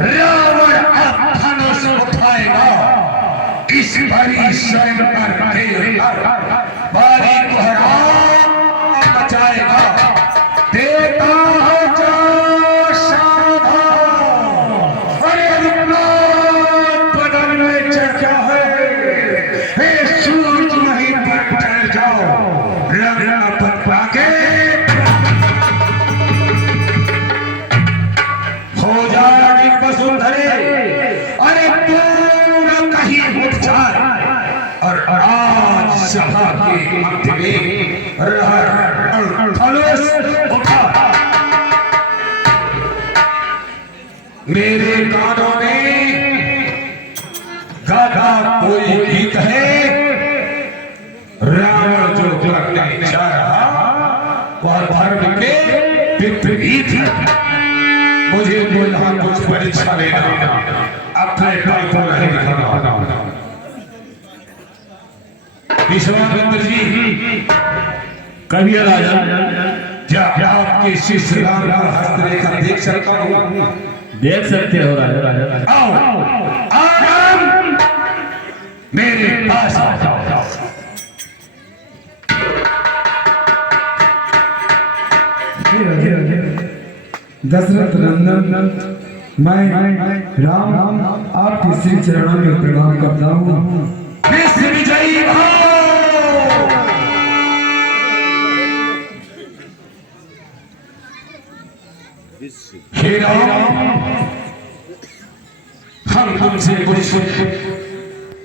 रावण अब धनुष उठाएगा, इस भरी स्वयं करके बारी को बचाएगा। देता है जो सावधान, अरे बदन में चर्चा है, सूरज वहीं पर ठहर जाओ, लगना पत्ता के हो जाए वसुंधरे, अरे पूरा कहीं उठ जाए और आज सभा के मध्य में धनुष उठा। मेरे कानों में गाधा कोई गीत है, रावण जो करने जा रहा वह धर्म के विपरीत है। मुझे तो यहाँ कुछ परीक्षा लेना, अपने भाई को नहीं दिखाना। विश्वामित्र जी कभी राजा क्या आपके शिष्य राम का हस्तरेखा देख सकता हूँ? देख सकते हो राजा। आओ आराम मेरे पास आ जाओ। दशरथ नंदन, मैं राम आपके श्री चरणों में प्रणाम करता हूँ। विश्व विजयी भव। हे राम, हम तुमसे कुछ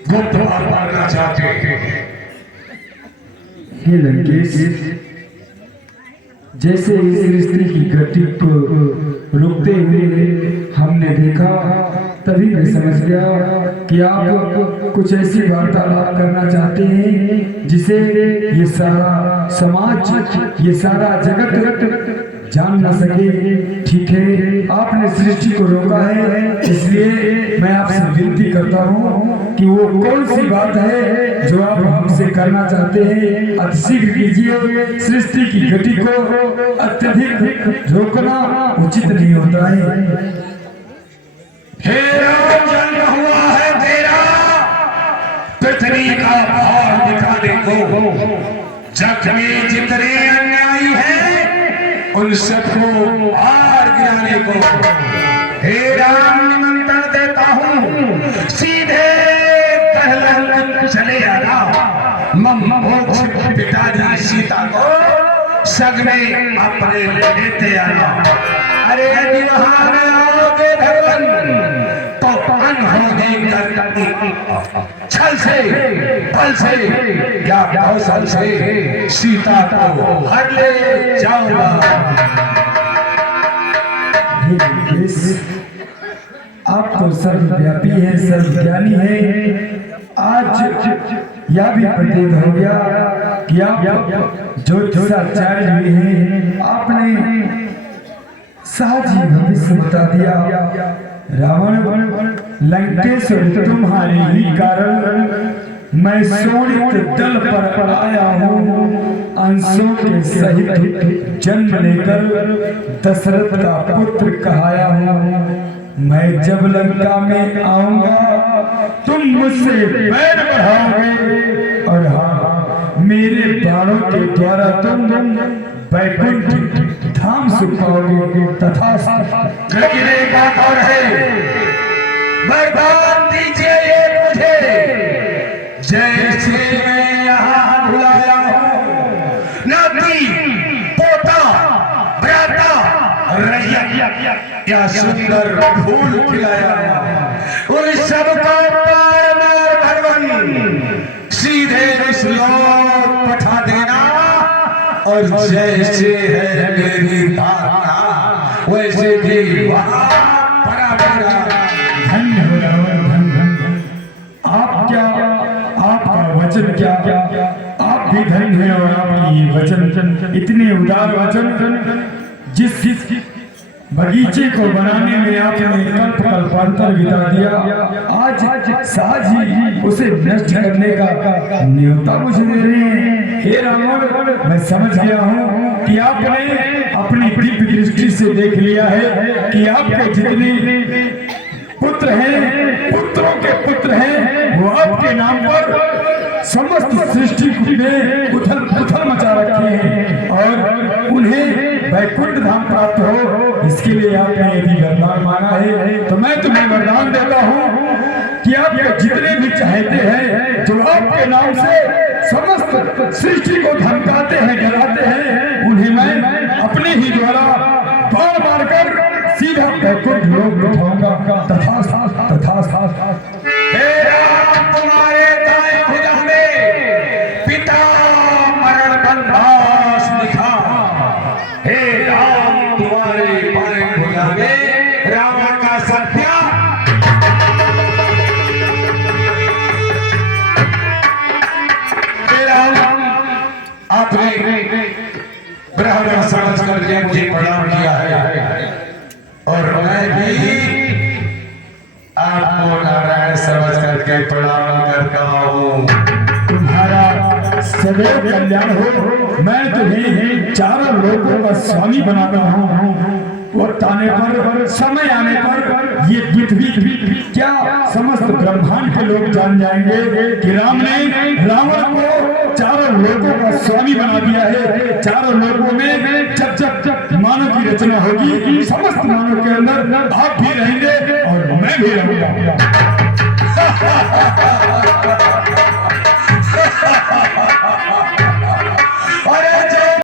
गुप्त बात करना चाहते हैं। हे लंकेश, जैसे इस स्त्री की गति को रुकते हुए हमने देखा, तभी मैं समझ गया कि आप कुछ ऐसी वार्तालाप करना चाहते हैं जिसे ये सारा समाज, ये सारा जगत जान ना सके। ठीक है, आपने सृष्टि को रोका है, इसलिए मैं आपसे विनती करता हूँ कि वो कौन सी बात है जो आप हमसे करना चाहते हैं, अतिशीघ्र कीजिए। सृष्टि की गति को अत्यधिक रोकना उचित नहीं होता है। हे राम, जन्म हुआ है तेरा पृथ्वी का भार दिखाने को, जग में जितने अन्यायी हैं उन सबको भार गिराने को। हे राम, निमंत्रण देता हूँ, सीधे पहले चले आना। मोक्ष पिताजी सीता को सग में अपने लेते आना। अरे यदि वहां न आओगे भगवान तो पान होगी छल से, बल से, क्या कौशल से सीता को हर ले जाऊंगा। आप तो सर्वव्यापी हैं, सर्वज्ञानी हैं। आज यह भी प्रतीत हो गया कि आप ज्योतिषाचार्य भी हैं। आपने सहज ही भविष्य बता दिया। रावण, लंकेश तुम्हारे ही कारण मैं शोणित दल पर आया हूँ। अंशों के सहित जन्म लेकर दशरथ का पुत्र कहाया हूँ। मैं जब लंका में आऊंगा तुम मुझसे पैर बढ़ाओगे, और हाँ, मेरे बाणों के द्वारा तुम वैकुंठ धाम सुख पाओगे। तथा लेकिन एक बात और है, वरदान दीजिए ये मुझे, जैसे मैं यहाँ बुलाया हूँ, नाती, पोता, भ्राता, रैया या सुंदर फूल खिलाया, उन सबको पार मार भगवान सीधे इस लोक पठा देना। और जैसे है मेरी धारणा वैसे भी वहाँ बराबर। धन्य हो रावण, धन्य। आप क्या, आपका वचन क्या, आप भी धन्य हैं। और आपकी ये वचन, इतने उदार वचन, जिस बगीचे को बनाने में आपने कल्पांतर बिता दिया, आज साज ही उसे नष्ट करने का न्योता मुझे दे रहे हैं। हे रावण, मैं समझ गया हूँ कि आपने अपनी दिव्य दृष्टि से देख लिया है कि आपको जितनी पुत्र हैं, पुत्रों के पुत्र हैं, वो आपके नाम पर समस्त सृष्टि में उथल पुथल मचा रखे हैं और उन्हें वैकुंठ धाम प्राप्त हो, इसके लिए आपने यदि वरदान मांगा है तो मैं तुम्हें वरदान देता हूँ कि आप जितने भी चाहते हैं, जो आपके नाम से समस्त सृष्टि को धमकाते हैं, डराते हैं, उन्हें मैं अपने ही द्वारा बाण मारकर सीधा वैकुंठ लोक बिठाऊंगा। तथा हे राम, तुम्हारे दाएं भुजा में पिता मरण बंधास लिखा। हे राम, तुम्हारे बाएं भुजा में रावण का सत्या। हे राम, आपने ब्राह्मण समझ कर मुझे प्रणाम किया है और मैं भी आपको नारायण समझ करके प्रणाम करता हूँ। तुम्हारा सदैव कल्याण हो। मैं तुम्हें चारों लोगों का स्वामी बनाता हूँ और ताने पर समय आने पर ये पृथ्वी क्या समस्त ब्रह्मांड के लोग जान जाएंगे कि राम ने रावण को चारों लोगों का स्वामी बना दिया है। चारों लोगों में जब जब जब मानव की रचना होगी, समस्त मानव के अंदर आप भी रहेंगे और मैं भी रहूंगा।